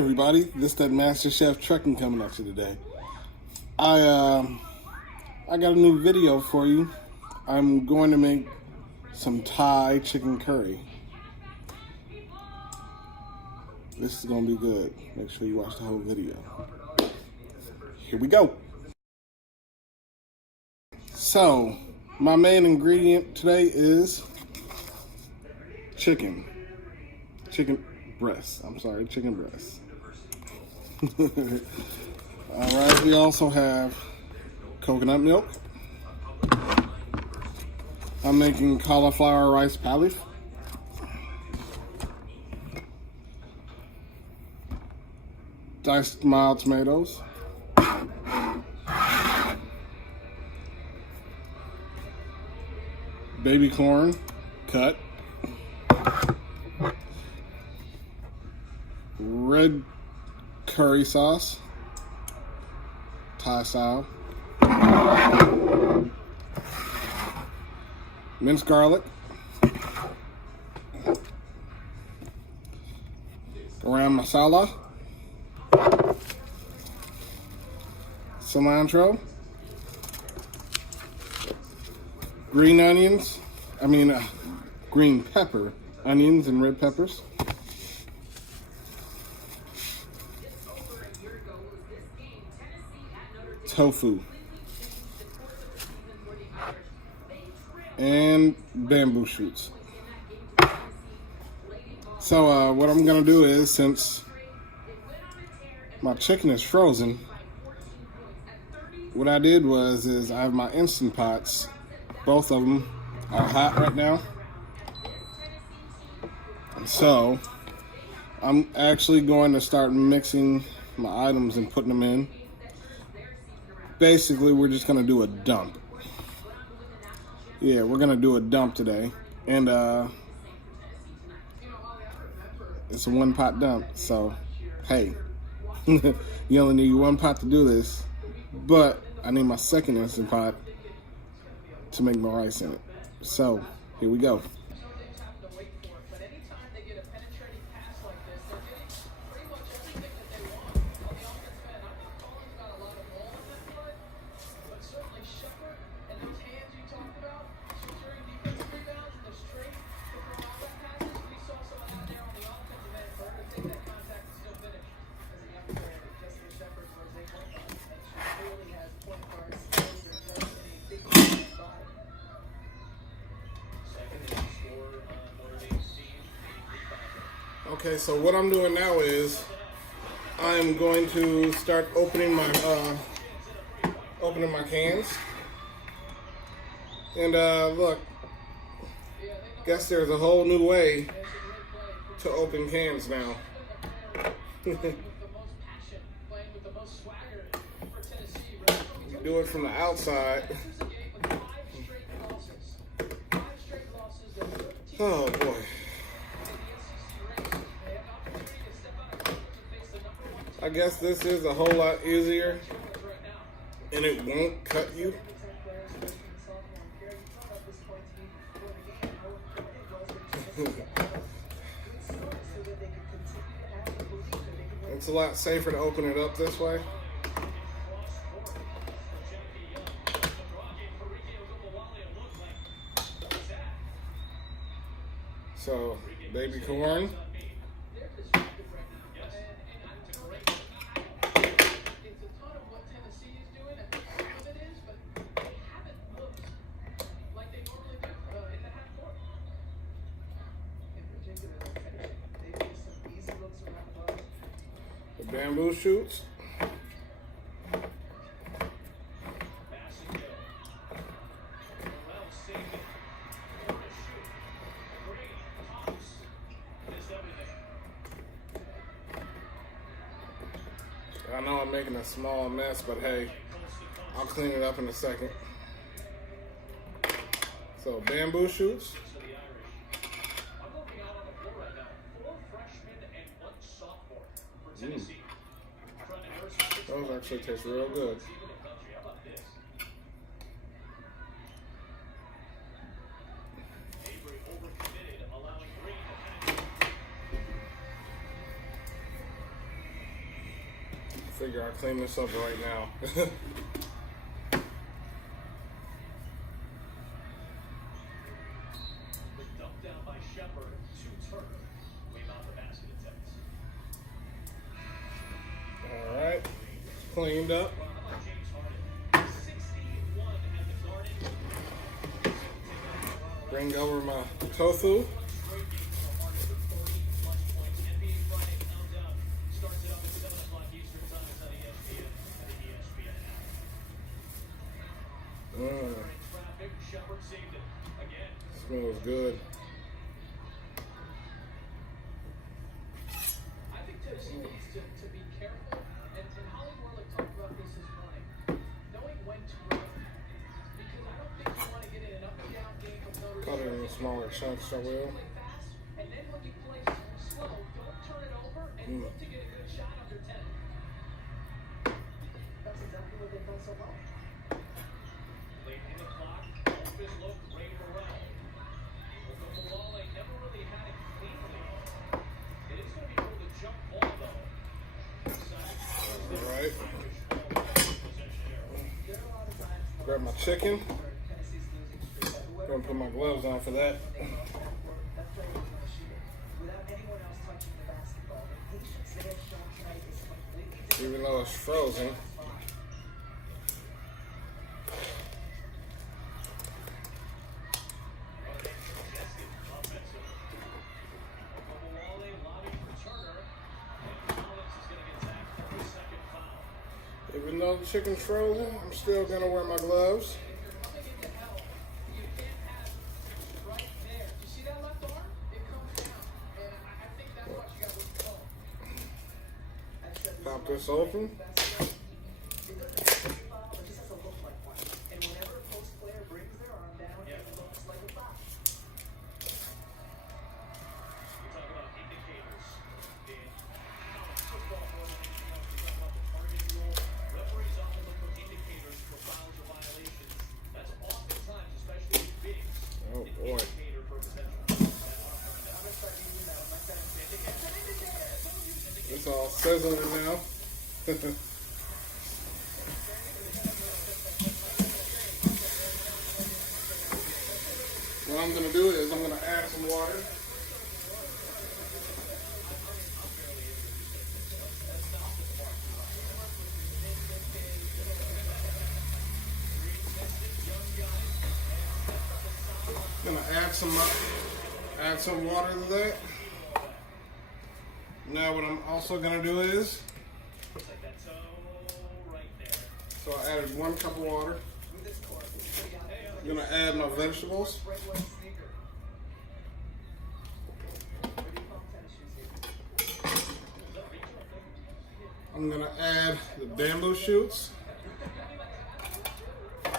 everybody, this that Master Chef Trucking coming at you today. I got a new video for you. I'm going to make some Thai chicken curry. This is going to be good. Make sure you watch the whole video. Here we go. So, my main ingredient today is chicken breast. Alright, we also have coconut milk. I'm making cauliflower rice palif. Diced mild tomatoes. Baby corn, cut. Red curry sauce, Thai style. Minced garlic. Garam masala. Cilantro. Green onions. Green pepper. Onions and red peppers. Tofu. And bamboo shoots. So what I'm gonna do is, since my chicken is frozen, what I did is I have my Instant Pots. Both of them are hot right now. So I'm actually going to start mixing my items and putting them in. Basically, we're just gonna do a dump. Yeah, we're gonna do a dump today. And it's a one-pot dump, so hey, you only need one pot to do this, but I need my second Instant Pot to make my rice in it. So here we go. Okay, so what I'm doing now is I'm going to start opening my cans. And look, guess there's a whole new way to open cans now. You do it from the outside. Oh boy. I guess this is a whole lot easier and it won't cut you. It's a lot safer to open it up this way. So, baby corn. The bamboo shoots. I know I'm making a small mess, but hey, I'll clean it up in a second. So bamboo shoots. Those actually taste real good. Figure I'll clean this up right now. Alright, cleaned up. Bring over my tofu. Smells good. I think Tennessee needs to be careful, and Holly Warlick talked about this morning, knowing when to run, because I don't think you want to get in an up and down game of Notre Dame. Cut it in smaller chunks, I will. And then when you play slow, don't turn it over and look to get a good shot under 10. That's exactly what they've done so well. Late in the clock, Memphis looked Ray Burrell. Ogunbowale never really had it cleanly. It is going to be able to jump ball, though. All right. Grab my chicken. Gonna put my gloves on for that. Even though it's frozen. Even though the chicken's frozen, I'm still gonna wear my gloves. Pop this open. Oh boy. It's all sizzling now. What I'm going to do is I'm going to add some water. I'm going to add some water to that. Now what I'm also going to do is, so I added 1 cup of water. I'm going to add my vegetables. I'm going to add the bamboo shoots. I'm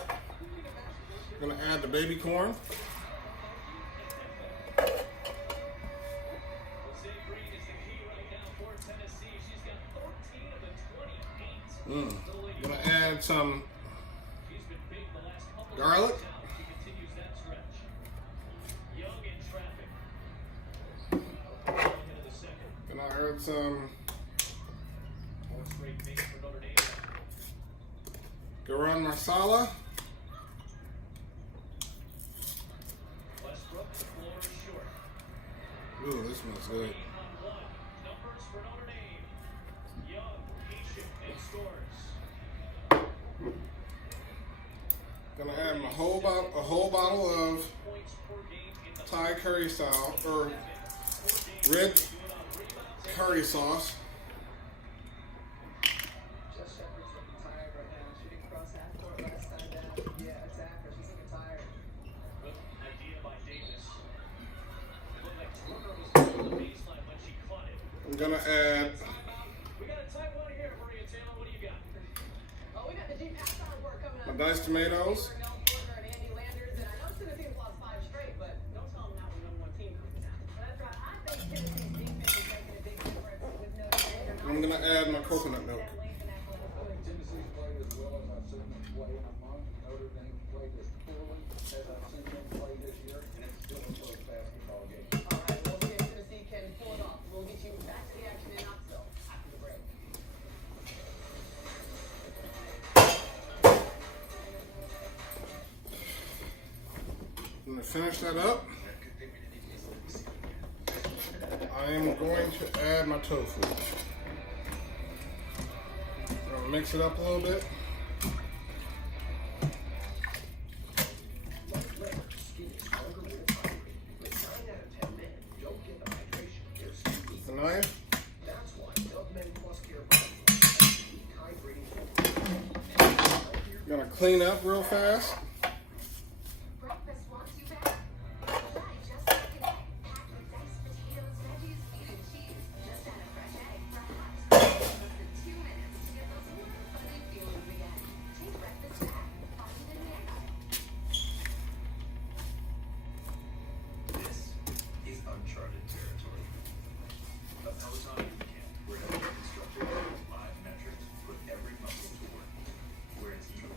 going to add the baby corn. I'm going to add some garlic. And I add some garam masala. Ooh, this smells good. Gonna add a whole bottle of Thai curry style or red curry sauce. I'm gonna add my diced tomatoes. I'm gonna add my coconut milk. And to finish that up, I am going to add my tofu. I'm gonna mix it up a little bit. The knife. Gonna clean up real fast. Breakfast wants you back. Try just like an egg, packed with diced potatoes, veggies, even cheese. Just add a fresh egg, perhaps. Less than 2 minutes to get those warm, fuzzy feelings again. Take breakfast back. Find it in Mango. This is uncharted territory. A Peloton camp where every instructor uses live metrics to put every muscle to work. Where it's you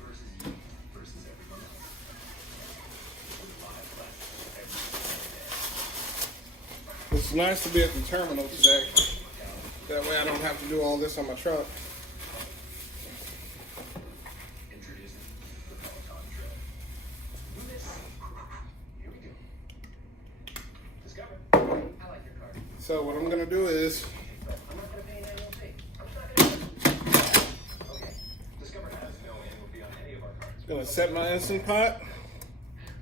versus everyone else. With live lessons every single day. It's nice to be at the terminal today. That way I don't have to do all this on my truck. Introducing the Peloton Tread. Do this. Here we go. Discover. I like your card. So what I'm gonna do is, I'm not going to pay an annual fee. I'm just not going to. Okay. Discover has no annual fee on any of our cards. gonna set my Instant Pot,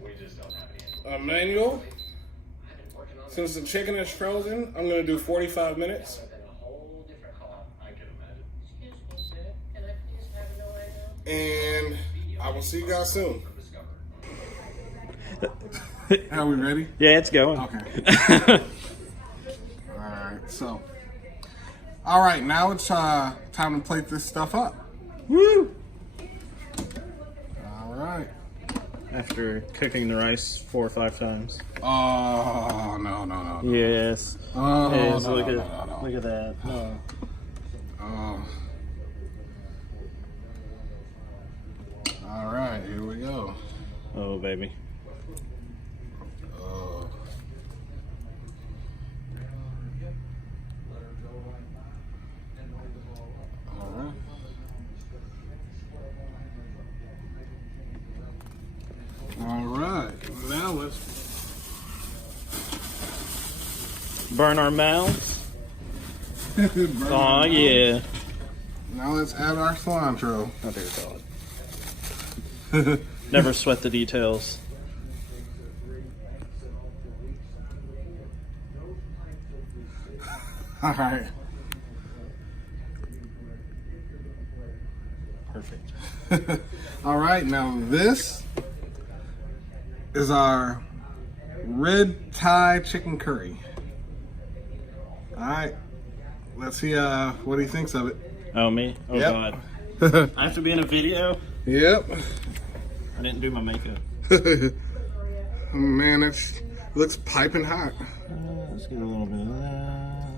We just don't have any annual manual. I've been working on it. Since the chicken is frozen, I'm gonna do 45 minutes. Been a whole different call. I can imagine. Excuse me, sir. Can I please have an oil now? And I will see you guys soon. Discover. Are we ready? Yeah, it's going. Okay. So, all right, now it's time to plate this stuff up. Woo! All right. After cooking the rice 4 or 5 times. Oh no. Yes. Oh Yes, no, look no, at no, no. look at that. Oh. Oh. All right, here we go. Oh, baby. Oh. All right. All right. Now let's Burn our mouths. burn Oh, it. yeah. Now let's add our cilantro. Oh, dear God. Never sweat the details. All right. Perfect. All right. Now this is our red Thai chicken curry. All right. Let's see what he thinks of it. Oh, me? Oh, Yep. God. I have to be in a video? Yep. I didn't do my makeup. Man, it looks piping hot. Let's get a little bit of that.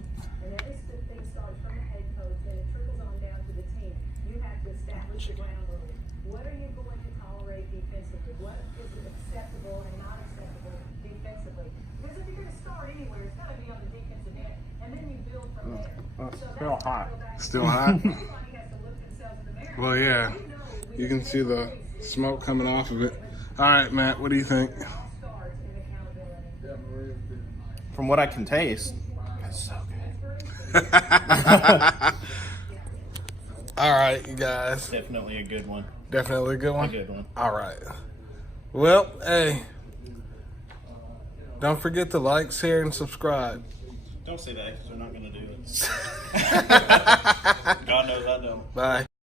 And every thing starts from the head coach and it trickles on down to the team. You have to establish the ground rules. What are you going to tolerate defensively? What is acceptable and not acceptable defensively? Because if you're going to start anywhere, it's got to be on the defensive end, and then you build from there. So still that's hot. how you go back. Still hot? Everybody has to look themselves in the mirror. Well, yeah. You can see the smoke coming off of it. All right, Matt, what do you think? Starts in accountability. From what I can taste, it's so good. All right, you guys. Definitely a good one. Definitely a good A one? good one. All right. Well, hey. Don't forget to like, share, and subscribe. Don't say that because they're not going to do it. God knows I don't. Bye.